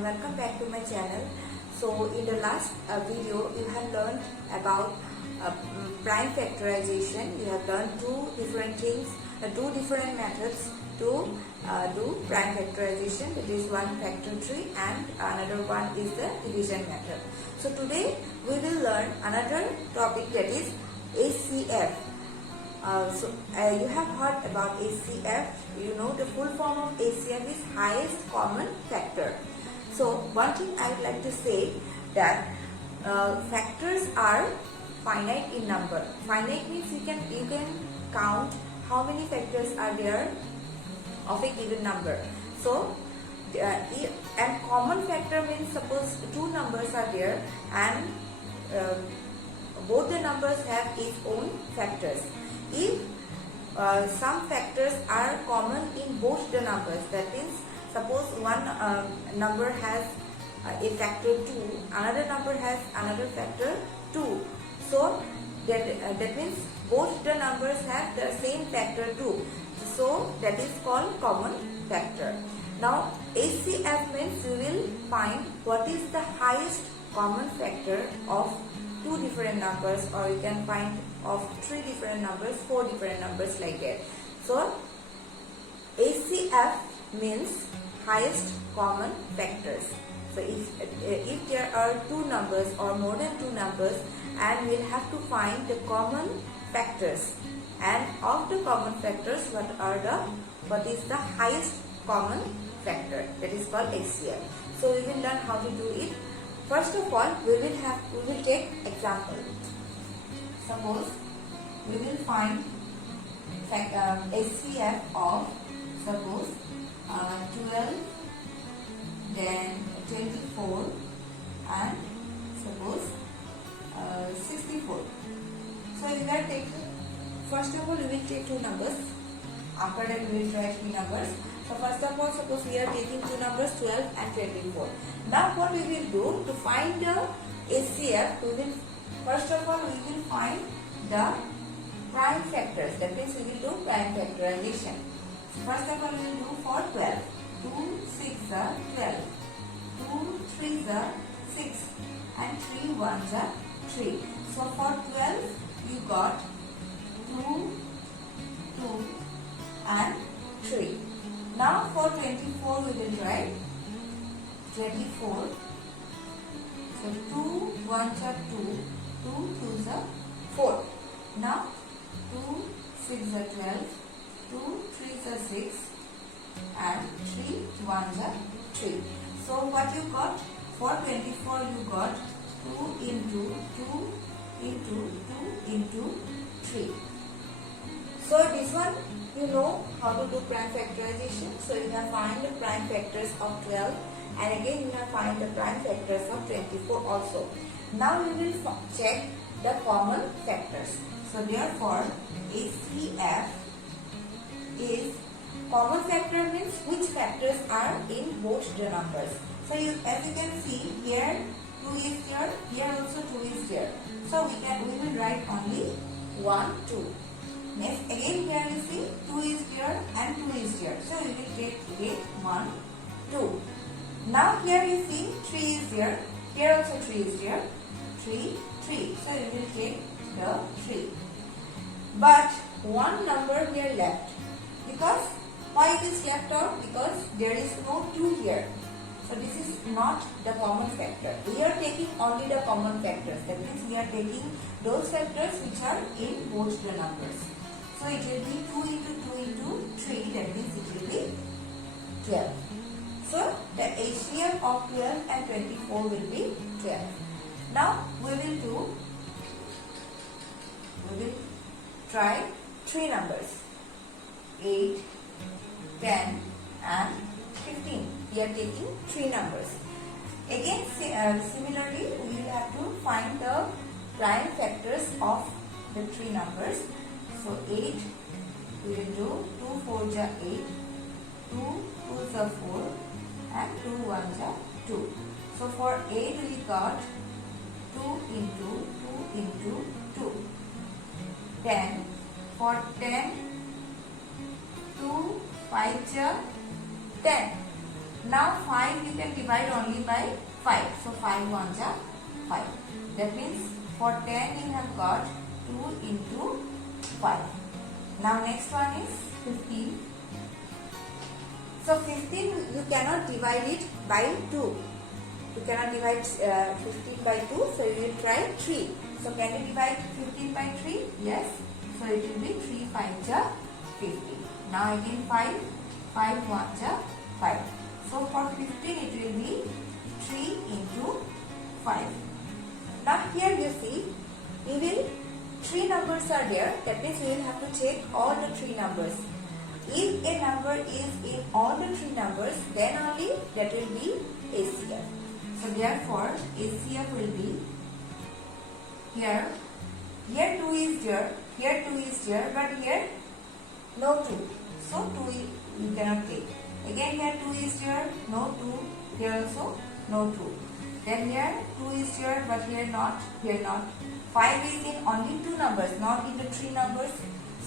and welcome back to my channel. So in the last video you have learned about prime factorization. You have learned two different things, two different methods to do prime factorization. That is one factor tree and another one is the division method. So today we will learn another topic, that is HCF. You have heard about HCF. You know the full form of HCF is highest common factor. So one thing I would like to say that factors are finite in number. Finite means you can count how many factors are there of a given number. So and common factor means suppose two numbers are there and both the numbers have its own factors. If some factors are common in both the numbers, that means suppose one number has a factor 2, another number has another factor 2. So that means both the numbers have the same factor 2. So that is called common factor. Now HCF means you will find what is the highest common factor of two different numbers, or you can find of three different numbers, four different numbers, like that. So HCF means highest common factors. So if there are two numbers or more than two numbers, and we'll have to find the common factors, and of the common factors what is the highest common factor, that is called HCF. So we will learn how to do it. First of all, we will take example. Suppose we will find HCF of suppose 12, then 24, and suppose 64. So we will take, first of all we will take two numbers. After that we will try three numbers. So first of all, suppose we are taking two numbers 12 and 24. Now what we will do to find the HCF, first of all we will find the prime factors. That means we will do prime factorization. First of all we will do for 12. 2 6 are 12, 2 3 are 6, and 3 1s are 3. So for 12 you got 2, 2 and 3. Now for 24 we will write 24. So 2 1s are 2, 2 2s are 4. Now 2 6 are 12, 2 3s are 6, and 3 1s are 3. So what you got? For 24 you got 2 into 2 into 2 into 3. So this one you know how to do prime factorization. So you have find the prime factors of 12, and again you have find the prime factors of 24 also. Now we will check the common factors. So therefore HCF is common factor means which factors are in both the numbers. So as you can see here 2 is there, here also 2 is there. So we will write only 1 2. Next again here you see 2 is here and 2 is here. So we will take again 1 2. Now here you see 3 is here, here also 3 is here, 3 3. So we will take the 3. But one number here left. Because why it is left out? Because there is no 2 here. So this is not the common factor. We are taking only the common factors. That means we are taking those factors which are in both the numbers. So it will be 2 into 2 into 3. That means it will be 12. So the HCF of 12 and 24 will be 12. Now we will try three numbers, 8, 10 and 15. We are taking three numbers. Again similarly we will have to find the prime factors of the three numbers. So 8 we will do 2 4s are 8, 2 2s are 4, and 2 1s are 2. So for 8 we got 2 into 2 into 2. 10. For 10, 2 5s are 10. Now 5 you can divide only by 5. So 5 ones are 5. That means for 10 you have got 2 into 5. Now next one is 15. So 15 you cannot divide it by 2. You cannot divide 15 by 2. So you will try 3. So can you divide 15 by 3? Yes. So it will be 3 5 ja 15. Now again 5. 5 1 ja 5. So for 15 it will be 3 into 5. Now here you see, even 3 numbers are there. That means you will have to check all the 3 numbers. If a number is in all the 3 numbers, then only that will be HCF. So therefore HCF will be here 2 is there, here 2 is there, but here no 2. So 2 you cannot take. Again here 2 is there, no 2, here also no 2. Then here 2 is here, but here not, here not. 5 is in only 2 numbers, not in the 3 numbers.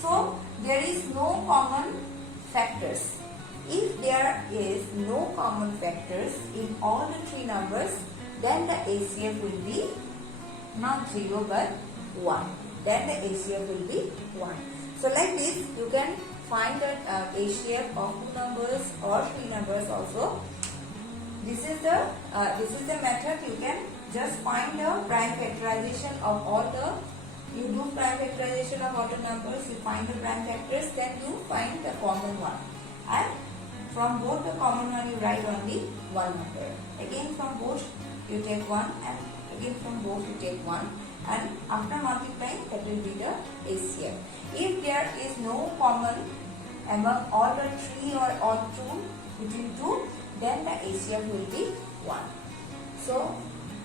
So there is no common factors. If there is no common factors in all the 3 numbers, then the HCF will be not 0 but 1. Then the HCF will be 1. So like this you can find the HCF of 2 numbers or 3 numbers also. This is the method. You can just find the prime factorization of all the, you do prime factorization of all the numbers, you find the prime factors, then you find the common one, and from both the common one you write only one number. Again from both you take one, and again from both you take one, and after multiplying that will be the HCF. If there is no common among all the 3 or all 2 between 2, then the HCF will be 1. So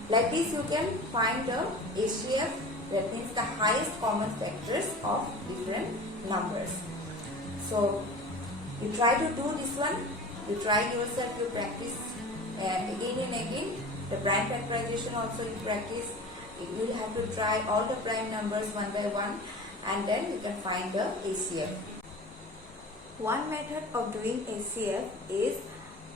like this you can find the HCF, that means the highest common factors of different numbers. So you try to do this one, you try yourself, you practice again and again. The prime factorization also you practice. You will have to try all the prime numbers one by one, and then you can find the HCF. One method of doing HCF is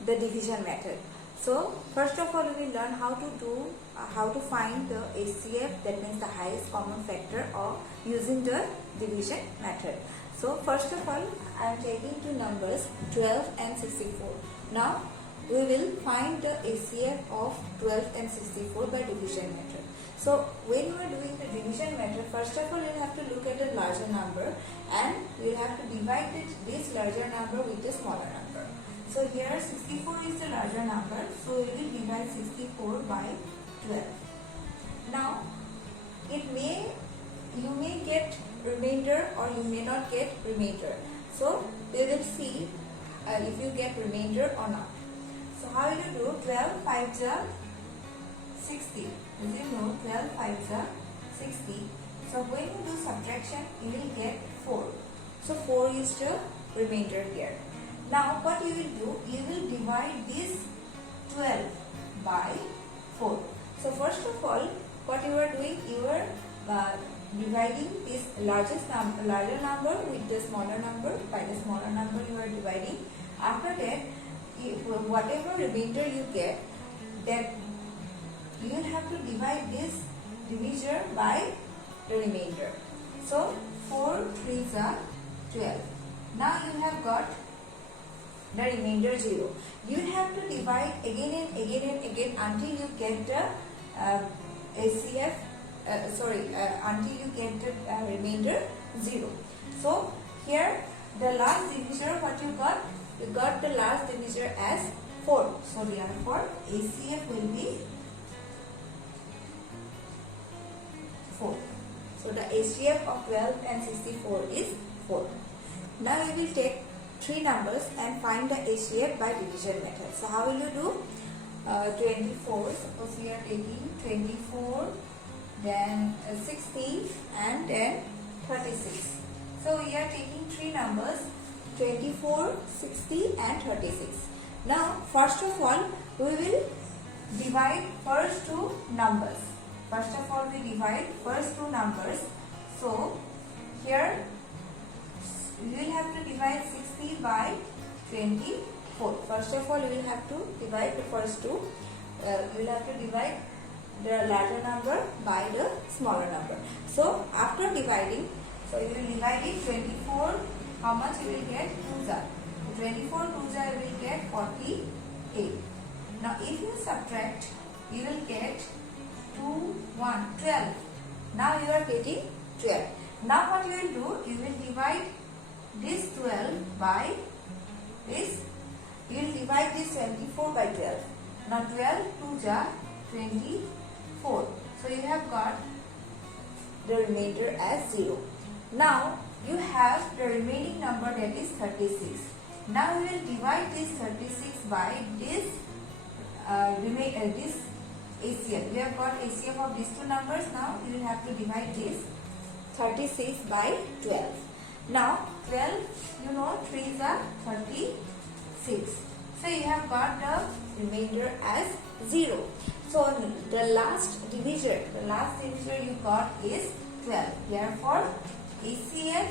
the division method. So first of all we will learn how to find the HCF, that means the highest common factor, or using the division method. So first of all I am taking two numbers 12 and 64. Now we will find the HCF of 12 and 64 by division method. So when you are doing the division method, first of all you have to look at a larger number, and you will have to divide this larger number with the smaller number. So here 64 is the larger number, so we will divide 64 by 12. Now you may get remainder or you may not get remainder. So we will see if you get remainder or not. So how you do? 12 5s are 60. As you know, 12 5s are 60. So when you do subtraction, you will get 4. So 4 is the remainder here. Now what you will do? You will divide this 12 by 4. So first of all, what you are doing? You are dividing this larger number with the smaller number. By the smaller number you are dividing. After that, whatever remainder you get, that you will have to divide this divisor by the remainder. So 4 3s are 12. Now you have got the remainder 0. You will have to divide again and again and again until you get the HCF, until you get the remainder 0. So here the last divisor, what you got? You got the last divisor as 4. So therefore HCF will be 4. So the HCF of 12 and 64 is 4. Now we will take 3 numbers and find the HCF by division method. So how will you do? 24. Suppose we are taking 24, then 60, and then 36. So we are taking 3 numbers 24, 60 and 36. Now first of all we will divide first 2 numbers. First of all we divide first 2 numbers. So here we will have to divide 60 by 24. first of all you will have to divide the first two. You will have to divide the larger number by the smaller number. So after dividing, so you will divide it 24. How much you will get? 2s are. 24 2s are, you will get 48. Now if you subtract, you will get 2 1 12. Now you are getting 12. Now what you will do? You will divide this 12 by this. You will divide this 24 by 12. Now 12 2s are 24. So you have got the remainder as 0. Now you have the remaining number, that is 36. Now we will divide this 36 by this this HCF. We have got HCF of these two numbers. Now you will have to divide this 36 by 12. Now 12, you know, 3s are 36. So you have got the remainder as 0. So the last divisor you got is 12. Therefore HCF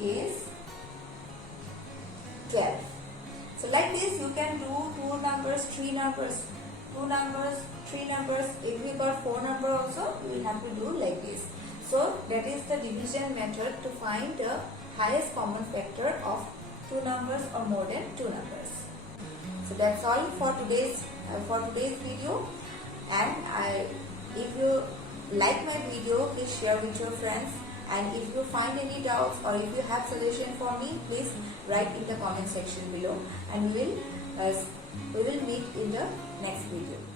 is 12. So like this you can do 2 numbers, 3 numbers, 2 numbers, 3 numbers. If we got 4 number also, we will have to do like this. So that is the division method to find the highest common factor of 2 numbers or more than 2 numbers. So that's all for today's video. And if you like my video, please share with your friends. And if you find any doubts or if you have suggestion for me, please write in the comment section below. And we will meet in the next video.